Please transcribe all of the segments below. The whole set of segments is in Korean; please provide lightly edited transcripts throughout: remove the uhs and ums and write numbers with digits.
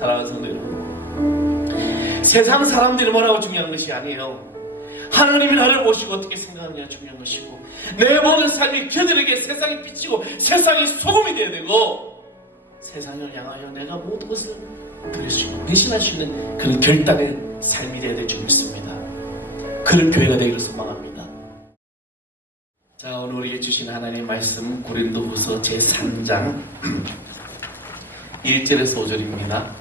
사랑하는 성도 여러분, 세상 사람들이 뭐라고 중요한 것이 아니에요. 하나님이 나를 보시고 어떻게 생각하느냐 중요한 것이고, 내 모든 삶이 그들에게 세상이 비치고 세상이 소금이 되어야 되고, 세상을 향하여 내가 모든 것을 드릴 수 있는, 대신할 수 있는 그런 결단의 삶이 되어야 될 줄 믿습니다. 그런 교회가 되기를 소망합니다. 자, 오늘 우리에게 주신 하나님의 말씀 고린도후서 제3장 1절에서 5절입니다.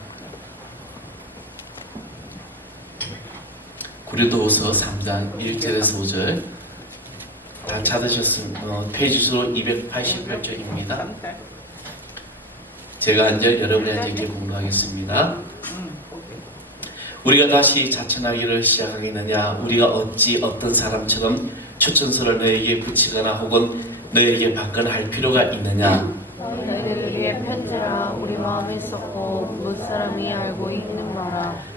고린도후서 3장 1절에서 5절 다 찾으셨으면 페이지 수 288쪽입니다. 제가 한 절 여러분이 한 절 공부하겠습니다. 우리가 다시 자천하기를 시작하겠느냐? 우리가 어찌 어떤 사람처럼 추천서를 너에게 붙이거나 혹은 너에게 받거나 할 필요가 있느냐? 너희를 위해 편지라 우리 마음에 썼고 무사람이 알고 읽는 바라.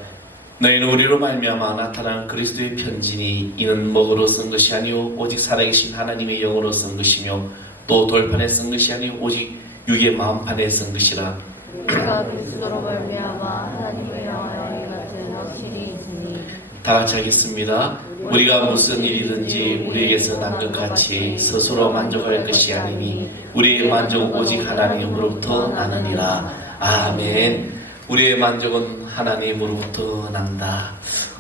너희는 우리로 말미암아 나타난 그리스도의 편지니 이는 먹으로 쓴 것이 아니오 오직 살아계신 하나님의 영으로 쓴 것이며 또 돌판에 쓴 것이 아니오 오직 육의 마음판에 쓴 것이라. 우리가 그리스도로 말미암아 하나님의 영화의 같은 확실히 있으니. 다 같이 하겠습니다. 우리가 무슨 일이든지 우리에게서 난 것 같이 스스로 만족할 것이 아니니 우리의 만족은 오직 하나님으로부터 나느니라. 아멘. 우리의 만족은 하나님으로부터 난다.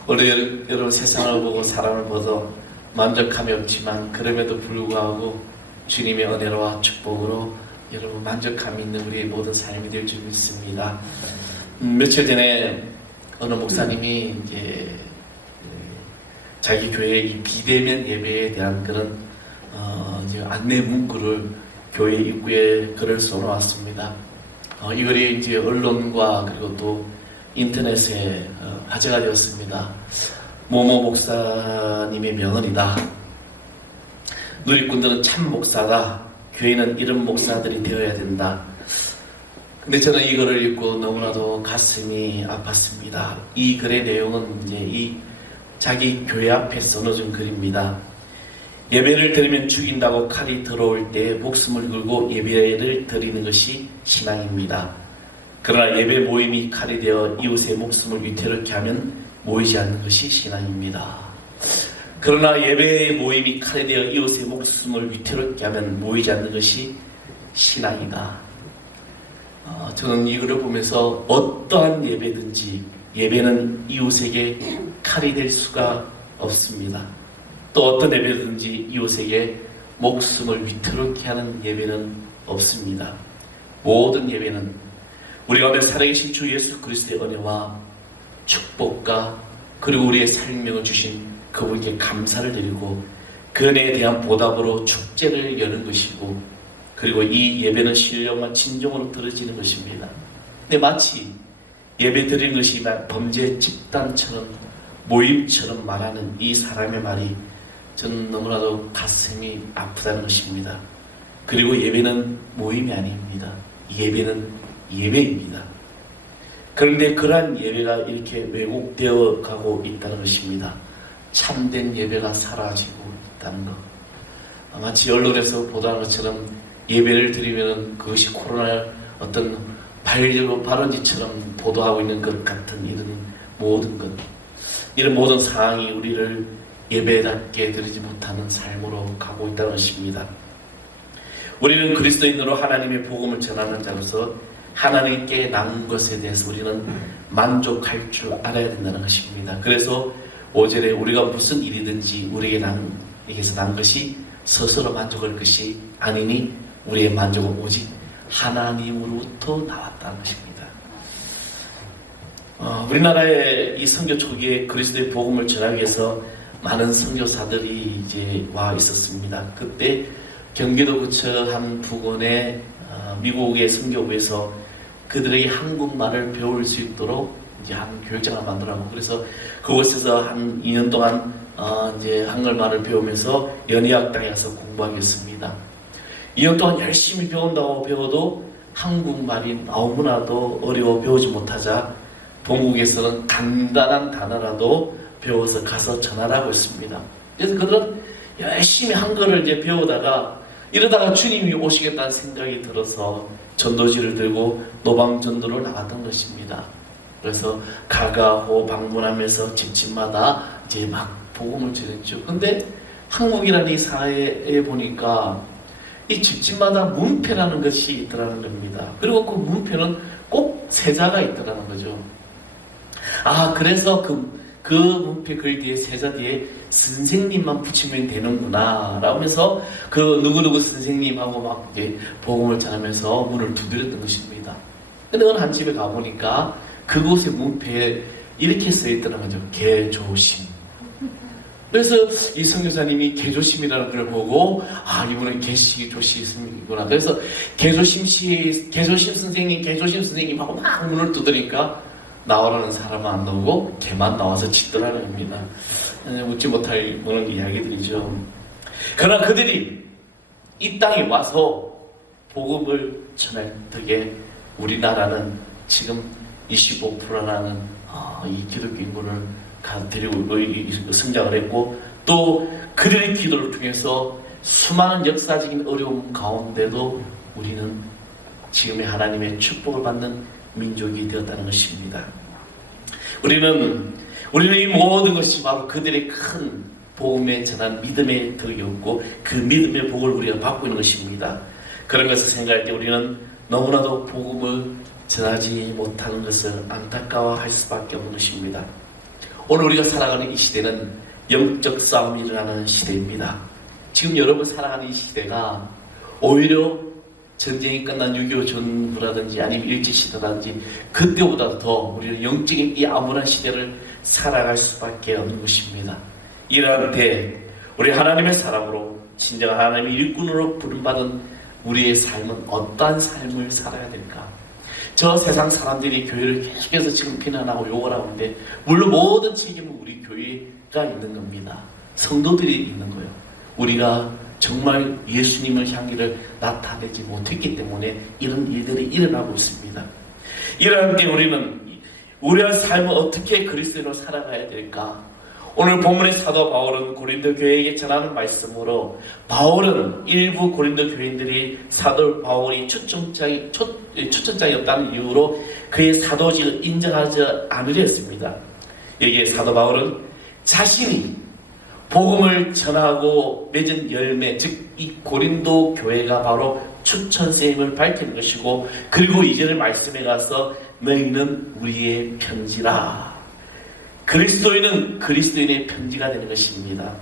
오늘 여러분 세상을 보고 사람을 보도 만족함이 없지만 그럼에도 불구하고 주님의 은혜와 축복으로 여러분 만족함이 있는 우리의 모든 삶이 될 줄 믿습니다. 며칠 전에 어느 목사님이 이제 자기 교회의 이 비대면 예배에 대한 그런 이제 안내 문구를 교회 입구에 글을 써놓았습니다. 이 글이 이제 언론과 그리고 또 인터넷에 화제가 되었습니다. 모모 목사님의 명언이다. 누리꾼들은 참 목사다. 교회는 이런 목사들이 되어야 된다. 근데 저는 이 글을 읽고 너무나도 가슴이 아팠습니다. 이 글의 내용은 이제 이 자기 교회 앞에 써놓은 글입니다. 예배를 드리면 죽인다고 칼이 들어올 때 목숨을 걸고 예배를 드리는 것이 신앙입니다. 그러나 예배 모임이 칼이 되어 이웃의 목숨을 위태롭게 하면 모이지 않는 것이 신앙입니다. 그러나 예배 모임이 칼이 되어 이웃의 목숨을 위태롭게 하면 모이지 않는 것이 신앙이다. 저는 이 글을 보면서 어떠한 예배든지 예배는 이웃에게 칼이 될 수가 없습니다. 또 어떤 예배든지 이웃에게 목숨을 위태롭게 하는 예배는 없습니다. 모든 예배는 우리 가운데 살아계신 주 예수 그리스도의 은혜와 축복과 그리고 우리의 생명을 주신 그분께 감사를 드리고 그 은혜에 대한 보답으로 축제를 여는 것이고, 그리고 이 예배는 신령과 진정으로 드려지는 것입니다. 근데 마치 예배 드리는 것이 범죄 집단처럼 모임처럼 말하는 이 사람의 말이 저는 너무나도 가슴이 아프다는 것입니다. 그리고 예배는 모임이 아닙니다. 예배는 예배입니다. 그런데 그러한 예배가 이렇게 왜곡되어 가고 있다는 것입니다. 참된 예배가 사라지고 있다는 것. 마치 언론에서 보도하는 것처럼 예배를 드리면 그것이 코로나 어떤 발언지처럼 보도하고 있는 것 같은 이런 모든 것, 이런 모든 상황이 우리를 예배답게 드리지 못하는 삶으로 가고 있다는 것입니다. 우리는 그리스도인으로 하나님의 복음을 전하는 자로서 하나님께 난 것에 대해서 우리는 만족할 줄 알아야 된다는 것입니다. 그래서 5절에 우리가 무슨 일이든지 우리에게서 난 것이 스스로 만족할 것이 아니니 우리의 만족은 오직 하나님으로부터 나왔다는 것입니다. 우리나라의 이 선교 초기에 그리스도의 복음을 전하기 위해서 많은 선교사들이 이제 와 있었습니다. 그때 경기도 구청 한 부근의 미국의 선교부에서 그들에게 한국말을 배울 수 있도록 이제 한 교육장을 만들라고, 그래서 그곳에서 한 2년 동안 이제 한글말을 배우면서 연희학당에 가서 공부하겠습니다. 2년 동안 열심히 배운다고 배워도 한국말이 너무나도 어려워 배우지 못하자 본국에서는 간단한 단어라도 배워서 가서 전하라고 했습니다. 그래서 그들은 열심히 한글을 이제 배우다가 이러다가 주님이 오시겠다는 생각이 들어서 전도지를 들고 노방전도를 나갔던 것입니다. 그래서 가가호 방문하면서 집집마다 이제 막 복음을 전했죠. 근데 한국이라는 이 사회에 보니까 이 집집마다 문패라는 것이 있더라는 겁니다. 그리고 그 문패는 꼭 세자가 있더라는 거죠. 아, 그래서 그 문패 글 뒤에 세자 뒤에 선생님만 붙이면 되는구나 라면서 그 누구누구 선생님하고 막 이제 복음을 전하면서 문을 두드렸던 것입니다. 근데 어느 한 집에 가보니까 그곳의 문패에 이렇게 써있더라는 거죠. 개조심. 그래서 이 선교사님이 개조심이라는 걸 보고 아, 이분은 개시 조심이구나. 그래서 개조심 선생님 하고 막 문을 두드리니까 나오라는 사람은 안 나오고 개만 나와서 짖더라는 겁니다. 웃지 못할 그런 이야기들이죠. 그러나 그들이 이 땅에 와서 복음을 전할 덕에 우리나라는 지금 25%라는 이 기독교 인구를 데리고 성장을 했고, 또 그들의 기도를 통해서 수많은 역사적인 어려움 가운데도 우리는 지금의 하나님의 축복을 받는 민족이 되었다는 것입니다. 우리는 이 모든 것이 바로 그들의 큰 복음에 전한 믿음의 덕이었고 그 믿음의 복을 우리가 받고 있는 것입니다. 그런 것을 생각할 때 우리는 너무나도 복음을 전하지 못하는 것을 안타까워할 수밖에 없는 것입니다. 오늘 우리가 살아가는 이 시대는 영적 싸움이 일어나는 시대입니다. 지금 여러분 살아가는 이 시대가 오히려 전쟁이 끝난 6.25 전후라든지 아니면 일제시대라든지 그때보다 더 우리는 영적인 이 암울한 시대를 살아갈 수밖에 없는 것입니다. 이러한 때 우리 하나님의 사람으로 진정한 하나님의 일꾼으로 부름받은 우리의 삶은 어떠한 삶을 살아야 될까? 저 세상 사람들이 교회를 계속해서 지금 비난하고 욕을 하고 있는데 물론 모든 책임은 우리 교회가 있는 겁니다. 성도들이 있는 거예요. 우리가 정말 예수님을 향기를 나타내지 못했기 때문에 이런 일들이 일어나고 있습니다. 이러한 때 우리의 삶을 어떻게 그리스도로 살아가야 될까? 오늘 본문의 사도 바울은 고린도 교회에게 전하는 말씀으로, 바울은 일부 고린도 교인들이 사도 바울이 초청장이었다는 이유로 그의 사도직을 인정하지 않으려 했습니다. 여기에 사도 바울은 자신이 복음을 전하고 맺은 열매, 즉 이 고린도 교회가 바로 추천세임을 밝히는 것이고, 그리고 이전의 말씀에 가서 너희는 우리의 편지라, 그리스도인은 그리스도인의 편지가 되는 것입니다.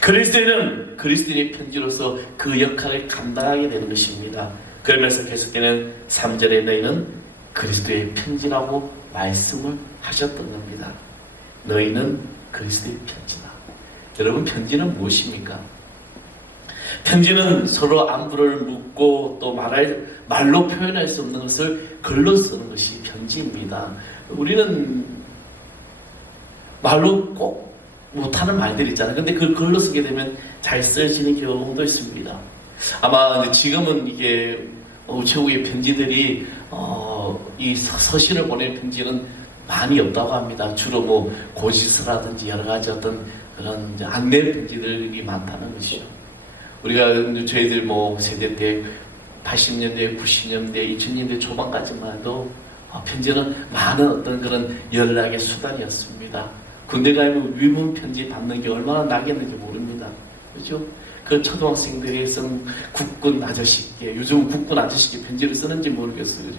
그리스도인은 그리스도인의 편지로서 그 역할을 감당하게 되는 것입니다. 그러면서 계속되는 3절에 너희는 그리스도의 편지라고 말씀을 하셨던 겁니다. 너희는 그리스도의 편지다. 여러분, 편지는 무엇입니까? 편지는 서로 안부를 묻고 또 말로 표현할 수 없는 것을 글로 쓰는 것이 편지입니다. 우리는 말로 꼭 못하는 말들 있잖아요. 근데 그걸 글로 쓰게 되면 잘 써지는 경우도 있습니다. 아마 지금은 이게 최후의 편지들이 이 서신을 보낸 편지는 많이 없다고 합니다. 주로 뭐 고지서라든지 여러 가지 어떤 그런 안내 편지들이 많다는 것이죠. 우리가 저희들 뭐 세대 때 80년대, 90년대, 2000년대 초반까지만 해도 편지는 많은 어떤 그런 연락의 수단이었습니다. 군대 가면 위문 편지 받는 게 얼마나 나겠는지 모릅니다. 그죠? 그 초등학생들이 쓴 국군 아저씨께, 요즘 국군 아저씨께 편지를 쓰는지 모르겠어요. 그죠?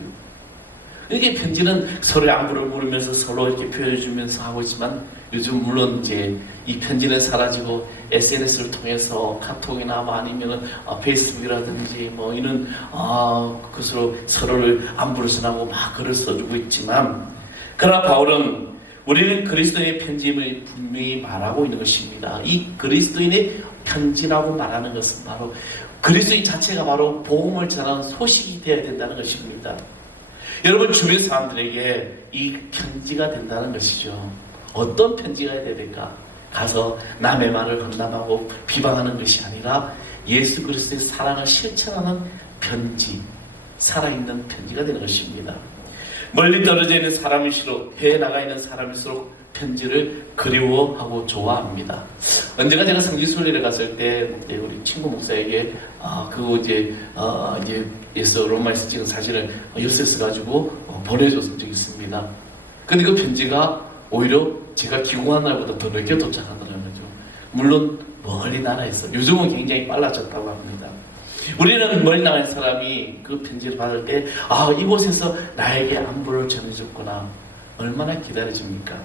이게 편지는 서로의 안부를 물으면서 서로 이렇게 표현해주면서 하고 있지만, 요즘 물론 이제 이 편지는 사라지고 SNS를 통해서 카톡이나 뭐 아니면은 페이스북이라든지 뭐 이런 그것으로 서로를 안부를 전하고 막 글을 써주고 있지만, 그러나 바울은 우리는 그리스도의 편지임을 분명히 말하고 있는 것입니다. 이 그리스도인의 편지라고 말하는 것은 바로 그리스도인 자체가 바로 복음을 전하는 소식이 되어야 된다는 것입니다. 여러분, 주변 사람들에게 이 편지가 된다는 것이죠. 어떤 편지가 해야 될까? 가서 남의 말을 건담하고 비방하는 것이 아니라 예수 그리스도의 사랑을 실천하는 편지, 살아있는 편지가 되는 것입니다. 멀리 떨어져 있는 사람일수록, 해외에 나가 있는 사람일수록 편지를 그리워하고 좋아합니다. 언젠가 제가 성지순례를 갔을 때 우리 친구 목사에게 예수 로마에서 찍은 사진을 엽서에 써가지고 보내줬던 적이 있습니다. 근데 그 편지가 오히려 제가 기공한 날보다 더 늦게 도착하더라고요. 물론 멀리 나라에서 요즘은 굉장히 빨라졌다고 합니다. 우리는 멀리 나간 사람이 그 편지를 받을 때 이곳에서 나에게 안부를 전해줬구나, 얼마나 기다려집니까?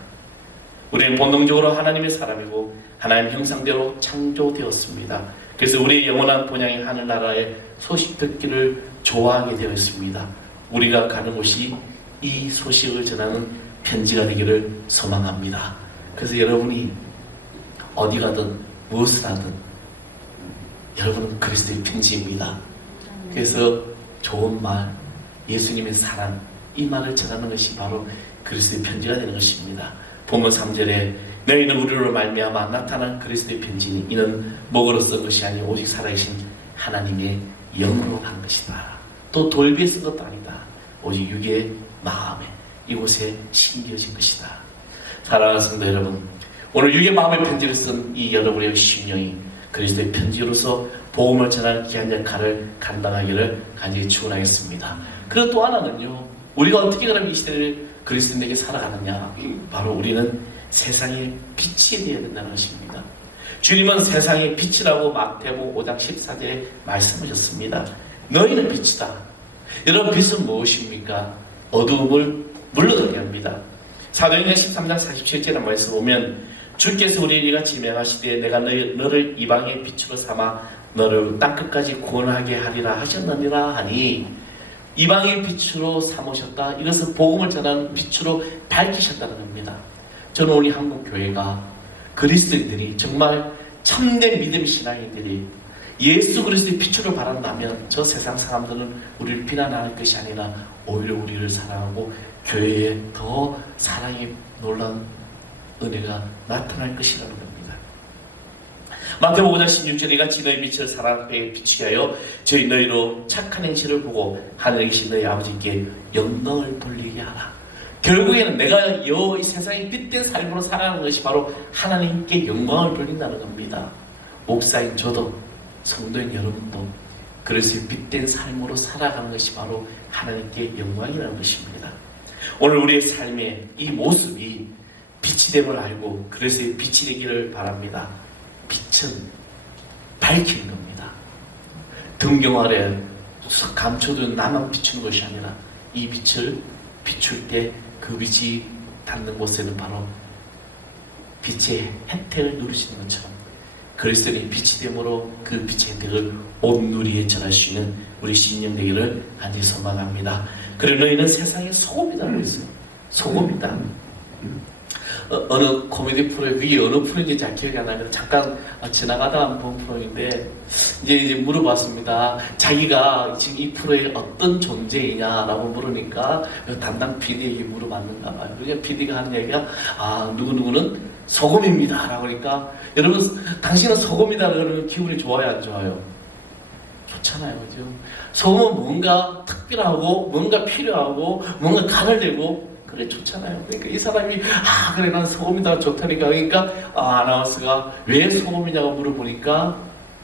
우리는 본능적으로 하나님의 사람이고 하나님 형상대로 창조되었습니다. 그래서 우리의 영원한 본향인 하늘나라의 소식 듣기를 좋아하게 되어 있습니다. 우리가 가는 곳이 이 소식을 전하는 편지가 되기를 소망합니다. 그래서 여러분이 어디 가든 무엇을 하든 여러분은 그리스도의 편지입니다. 그래서 좋은 말, 예수님의 사랑, 이 말을 전하는 것이 바로 그리스도의 편지가 되는 것입니다. 본문 3절에 너희는 우리로 말미암아 나타난 그리스도의 편지니 이는 목으로 쓴 것이 아니 오직 살아계신 하나님의 영으로 한 것이다. 또 돌비에 쓴 것도 아니다. 오직 육의 마음에 이곳에 심겨진 것이다. 사랑하는 성도 여러분, 오늘 육의 마음의 편지를 쓴 이 여러분의 심령이 그리스도의 편지로서 복음을 전할 귀한 역할을 감당하기를 간절히 축원하겠습니다. 그리고 또 하나는요, 우리가 어떻게 그럼 이 시대를 그리스도인에게 살아가느냐, 바로 우리는 세상의 빛이 되어야 된다는 것입니다. 주님은 세상의 빛이라고 마태복음 5장 14절에 말씀하셨습니다. 너희는 빛이다. 여러분, 빛은 무엇입니까? 어두움을 물러가게 합니다. 사도행전 13장 47절에 말씀 보면 주께서 우리를 이같이 명하시되 내가 너를 이방의 빛으로 삼아 너를 땅끝까지 구원하게 하리라 하셨느니라 하니, 이방의 빛으로 삼으셨다. 이것은 복음을 전하는 빛으로 밝히셨다는 겁니다. 저는 우리 한국 교회가 그리스도인들이 정말 참된 믿음의 신앙인들이 예수 그리스도의 빛으로 바란다면 저 세상 사람들은 우리를 비난하는 것이 아니라 오히려 우리를 사랑하고 교회에 더 사랑이 놀라운 은혜가 나타날 것이라는 겁니다. 마태복음 5장 16절에 이같이 너희 빛을 사람에게 비추게 하여 저희 너희로 착한 행실을 보고 하늘에 계신 너희 아버지께 영광을 돌리게 하라. 결국에는 내가 이 세상에 빛된 삶으로 살아가는 것이 바로 하나님께 영광을 돌린다는 겁니다. 목사인 저도, 성도인 여러분도 그래서 빛된 삶으로 살아가는 것이 바로 하나님께 영광이라는 것입니다. 오늘 우리의 삶의 이 모습이 빛이 됨을 알고 그래서 빛이 되기를 바랍니다. 빛은 밝히는 겁니다. 등경 아래 감춰둔 나만 비추는 것이 아니라 이 빛을 비출 때 그 빛이 닿는 곳에는 바로 빛의 혜택을 누리시는 것처럼 그리스도의 빛이 됨으로 그 빛의 혜택을 온 누리에 전할 수 있는 우리 신령 되기를 간절히 소망합니다. 그리고 너희는 세상의 소금이라고 했어요. 소금이다. 어느 코미디 프로에, 그게 어느 프로인지 잘 기억이 안 나는데 잠깐 지나가다 본 프로인데 이제 물어봤습니다. 자기가 지금 이 프로에 어떤 존재이냐라고 물으니까 담당 PD에게 물어봤는가 봐요. 그러니까 PD가 하는 얘기가 누구누구는 소금입니다 라고 하니까, 여러분 당신은 소금이다 그러면 기분이 좋아요 안 좋아요? 좋잖아요, 그죠? 소금은 뭔가 특별하고 뭔가 필요하고 뭔가 간을 대고 그래 좋잖아요. 그러니까 이 사람이 그래 난 소금이다 좋다니까, 그러니까 아나운서가 왜 소금이냐고 물어보니까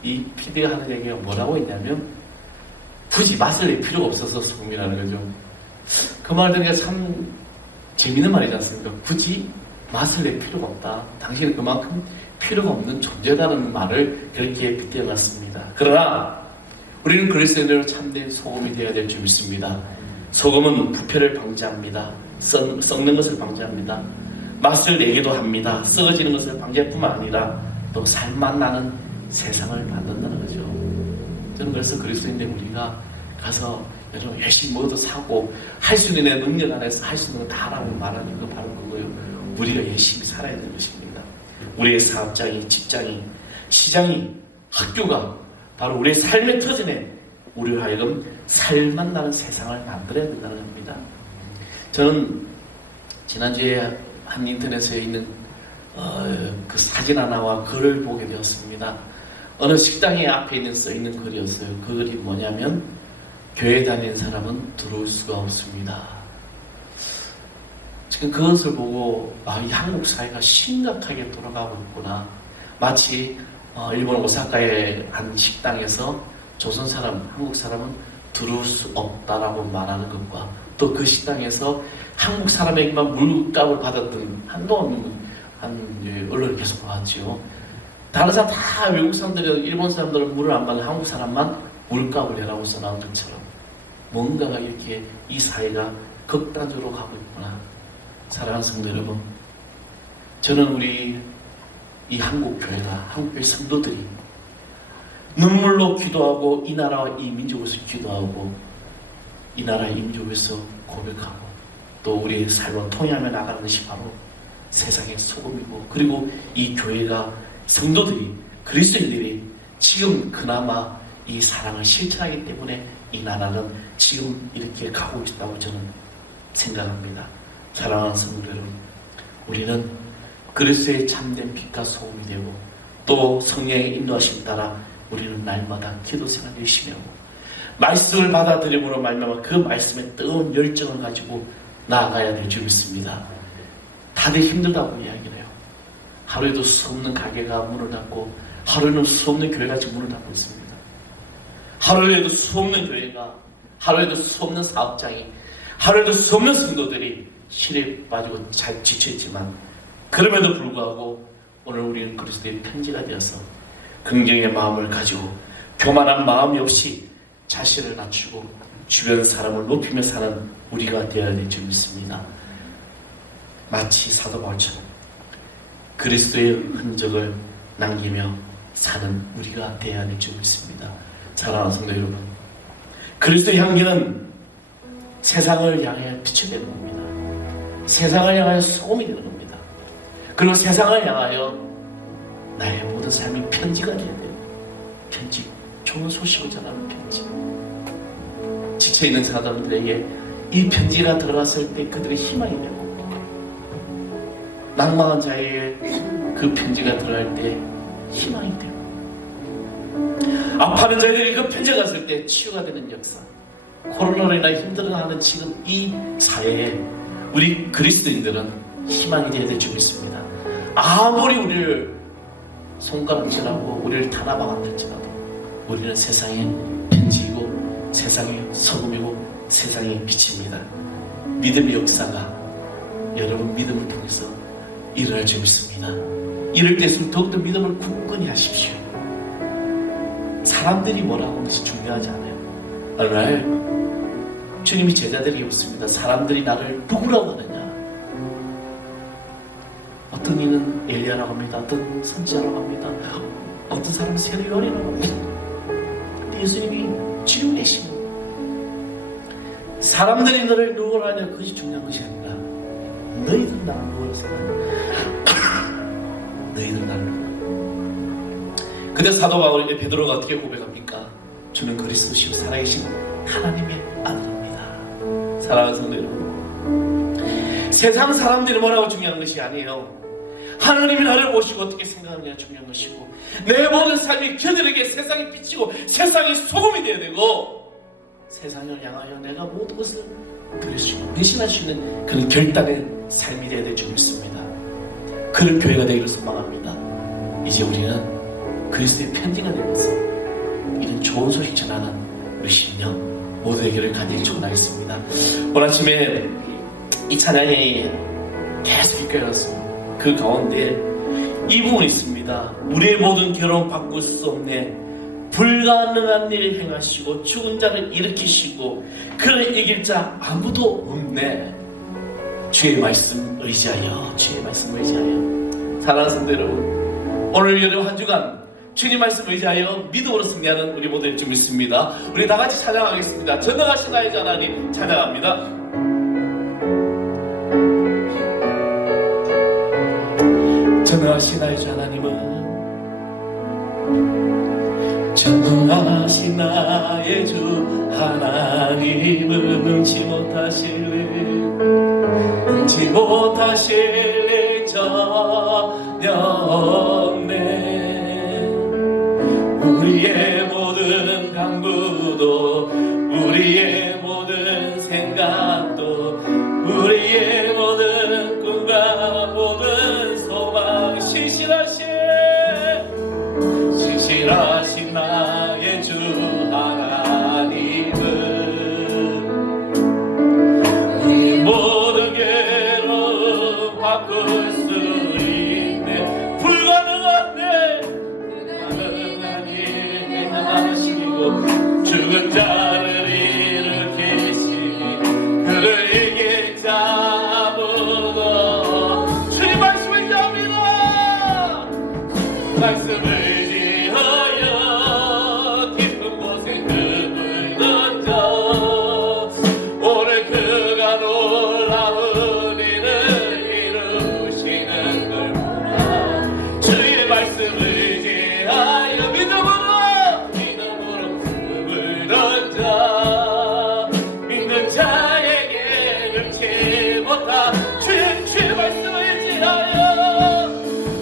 이 PD가 하는 얘기가 뭐라고 했냐면 굳이 맛을 낼 필요가 없어서 소금이라는 거죠. 그 말 들으니까 참 재밌는 말이지 않습니까? 굳이 맛을 낼 필요가 없다. 당신은 그만큼 필요가 없는 존재다는 말을 그렇게 빗대어놨습니다. 그러나 우리는 그리스도인으로 참된 소금이 되어야 될 줄 믿습니다. 소금은 부패를 방지합니다. 썩는 것을 방지합니다. 맛을 내기도 합니다. 썩어지는 것을 방지할 뿐만 아니라 또 살맛 나는 세상을 만든다는 거죠. 저는 그래서 그리스도인들 우리가 가서 여러분 열심히 뭐도 사고 할 수 있는 내 능력 안에서 할 수 있는 거 다 하라고 말하는 거 바로 그거예요. 우리가 열심히 살아야 되는 것입니다. 우리의 사업장이, 직장이, 시장이, 학교가 바로 우리의 삶의 터전에 우리로 하여금 살맛 나는 세상을 만들어야 된다는 겁니다. 저는 지난주에 한 인터넷에 있는 그 사진 하나와 글을 보게 되었습니다. 어느 식당의 앞에 써있는 글이었어요. 그 글이 뭐냐면 교회 다니는 사람은 들어올 수가 없습니다. 지금 그것을 보고 이 한국 사회가 심각하게 돌아가고 있구나. 마치 일본 오사카의 한 식당에서 조선 사람, 한국 사람은 들어올 수 없다라고 말하는 것과 또 그 식당에서 한국 사람에게만 물값을 받았던 한동안 언론을 계속 봐왔지요. 다른 사람 다 외국 사람들이 일본 사람들은 물을 안 받는 한국 사람만 물값을 내라고 써나온 것처럼 뭔가가 이렇게 이 사회가 극단적으로 가고 있구나. 사랑하는 성도 여러분, 저는 우리 이 한국 교회가 한국교회 성도들이 눈물로 기도하고 이 나라와 이 민족을 위해서 기도하고 이 나라의 민족을 위해서 고백하고 또 우리의 삶을 통일하며 나가는 것이 바로 세상의 소금이고, 그리고 이 교회가 성도들이 그리스도인들이 지금 그나마 이 사랑을 실천하기 때문에 이 나라는 지금 이렇게 가고 있다고 저는 생각합니다. 사랑하는 성도 여러분, 우리는 그리스도의 참된 빛과 소금이 되고 또 성령의 인도하심 따라 우리는 날마다 기도 생활 열심히 하고 말씀을 받아들임으로 말미암아 그 말씀에 뜨거운 열정을 가지고 나아가야 될 줄 믿습니다. 다들 힘들다고 이야기를 해요. 하루에도 수없는 가게가 문을 닫고 하루에는 수없는 교회가 지금 문을 닫고 있습니다. 하루에도 수없는 교회가, 하루에도 수없는 사업장이, 하루에도 수없는 성도들이 실에 빠지고 잘 지쳐있지만 그럼에도 불구하고 오늘 우리는 그리스도의 편지가 되어서 긍정의 마음을 가지고 교만한 마음이 없이 자신을 낮추고 주변 사람을 높이며 사는 우리가 되어야 될 줄 믿습니다. 마치 사도 바울처럼 그리스도의 흔적을 남기며 사는 우리가 되어야 될 줄 믿습니다. 사랑하는 성도 여러분, 그리스도의 향기는 세상을 향해 빛이 되는 겁니다. 세상을 향하여 소금이 되는 겁니다. 그리고 세상을 향하여 나의 모든 삶이 편지가 되어야 돼요. 편지, 좋은 소식을 전하는 편지. 지쳐있는 사람들에게 이 편지가 들어갔을 때 그들의 희망이 되고, 낭망한 자에게 그 편지가 들어갈 때 희망이 되고, 아파하는 자들이 그 편지가 갔을 때 치유가 되는 역사. 코로나로 인해 힘들어하는 지금 이 사회에 우리 그리스도인들은 희망이 되어야 될 줄 믿습니다. 아무리 우리를 손가락질하고 우리를 탄압할지라도 우리는 세상의 편지이고 세상의 소금이고 세상의 빛입니다. 믿음의 역사가 여러분 믿음을 통해서 일어날 줄 믿습니다. 이럴 때일수록 더욱더 믿음을 굳건히 하십시오. 사람들이 뭐라고 하는 것이 중요하지 않아요. 어느 날 주님이 제자들에게 묻습니다. 사람들이 나를 누구라고 하느냐? 어떤 이는 엘리야라고 합니다. 어떤 선지자라고 합니다. 어떤 사람은 세례요한이라고 합니다. 예수님이 질문하시는, 사람들이 너를 누구로 하냐, 그것이 중요한 것이 아니라 너희들 나를 누구로 생각하냐. 너희들 나를 누구로. 근데 사도 바울에게 베드로가 어떻게 고백합니까? 주는 그리스도시요 살아계신 하나님의 아들입니다. 사랑하는 성도 여러분, 세상 사람들이 뭐라고 중요한 것이 아니에요. 하나님이 나를 보시고 어떻게 생각하느냐 중요한 것이고, 내 모든 삶이 그들에게 세상이 비치고 세상이 소금이 되어야 되고, 세상을 향하여 내가 모든 것을 그릴 수 있는, 대신할 수 있는 그런 결단의 삶이 되어야 될 줄 믿습니다. 그런 교회가 되기를 소망합니다. 이제 우리는 그리스도의 편지가 되면서 이런 좋은 소식 전하는 우리 심령 모두에게를 간절히 축원하겠습니다. 오늘 아침에 이 찬양이 계속 이끌어갔습니다. 그 가운데 이 부분이 있습니다. 우리의 모든 괴로움 바꿀 수 없네. 불가능한 일을 행하시고 죽은 자를 일으키시고 그를 이길 자 아무도 없네. 주의 말씀 의지하여, 주의 말씀 의지하여. 사랑하는 성도 여러분, 오늘 여름 한 주간 주님 말씀 의지하여 믿음으로 승리하는 우리 모두일 줄 믿습니다. 우리 다 같이 찬양하겠습니다. 전능하신 나의 하나님 찬양합니다. 전능하신 나의 하나님은, 전능하신 나의 주 하나님은 능치 못하실 일 전혀 없네. 우리의 모든 간구도, 우리의 모든 생각도, 우리의 모든 꿈과 모든 소망, 신실하신 나의 주 하나님은 우리 모든 말씀을 지하여 깊은 곳에 금을 던져 오늘 그가 놀라운 일을 이루시는 걸 보라. 주의 말씀을 지하여 믿음으로 금을 던져 믿는 자에게 능치 못한 주의 말씀을 지하여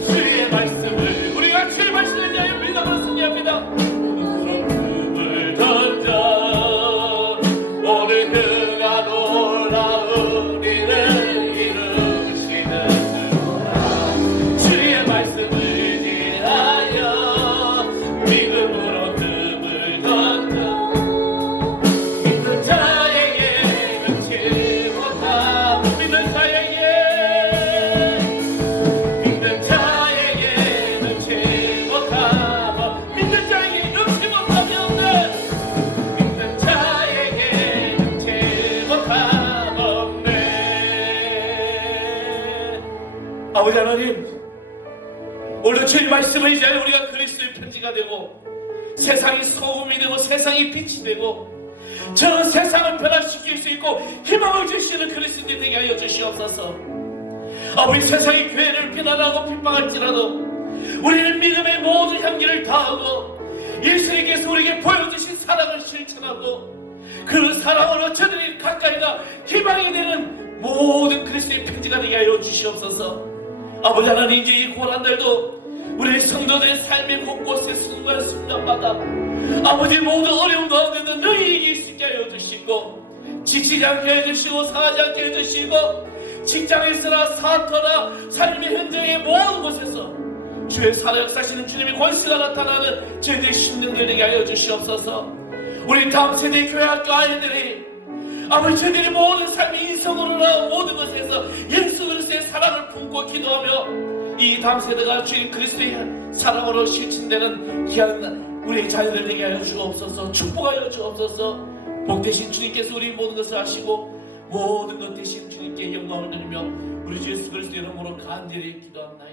주의 말씀을 우리가 주의 말씀을 지하여 믿음으로 승리합니다. 금을 던져 오늘 그가 놀라운 일을 이루시는 거라. 주의 말씀을 지하여 믿음으로 금을 던져 믿는 자에게 능치 못한 믿는 자에게 능치 못함 믿는 자에게 능치 못함이 없네. 믿는 자에게 능치 못함 없네. 아버지 하나님, 오늘 주의 말씀을 이제 우리가 그리스도의 편지가 되고 세상이 소금이 되고 세상이 빛이 되고 저 세상을 변화시킬 수 있고 희망을 주시는 그리스도인이 되게 하여 주시옵소서. 아버지, 세상이 교회를 비난하고 핍박할지라도 우리는 믿음의 모든 향기를 다하고 예수님께서 우리에게 보여주신 사랑을 실천하고 그 사랑으로 저들이 가까이가 희망이 되는 모든 그리스도의 편지가 되게 하여 주시옵소서. 아버지 하나님, 이제 이 고난 날도 우리 성도들의 삶의 곳곳에 순간순간마다 아버지 모든 어려움 가운데도 너희 이길 수 있게 하여 주시고 지치지 않게 해주시고 상하지 않게 해주시고 직장에서나 사토나 삶의 현장의 모든 곳에서 주의 살아 역사하시는 주님의 권세가 나타나는 저희들의 심령들 되게 하여 주시옵소서. 우리 다음 세대 교회학교 아이들이 아버지 저희들이 모든 삶의 인성으로나 모든 것에서 예수 그리스도의 사랑을 품고 기도하며 이 다음 세대가 주인 그리스도의 사랑으로 실천되는 귀한 우리의 자녀들 되게 하여 주옵소서. 축복하여 주옵소서. 복되신 주님께서 우리 모든 것을 하시고 모든 것 대신 주님께 영광을 드리며 우리 주 예수 그리스도의 이름으로 간절히 기도합니다.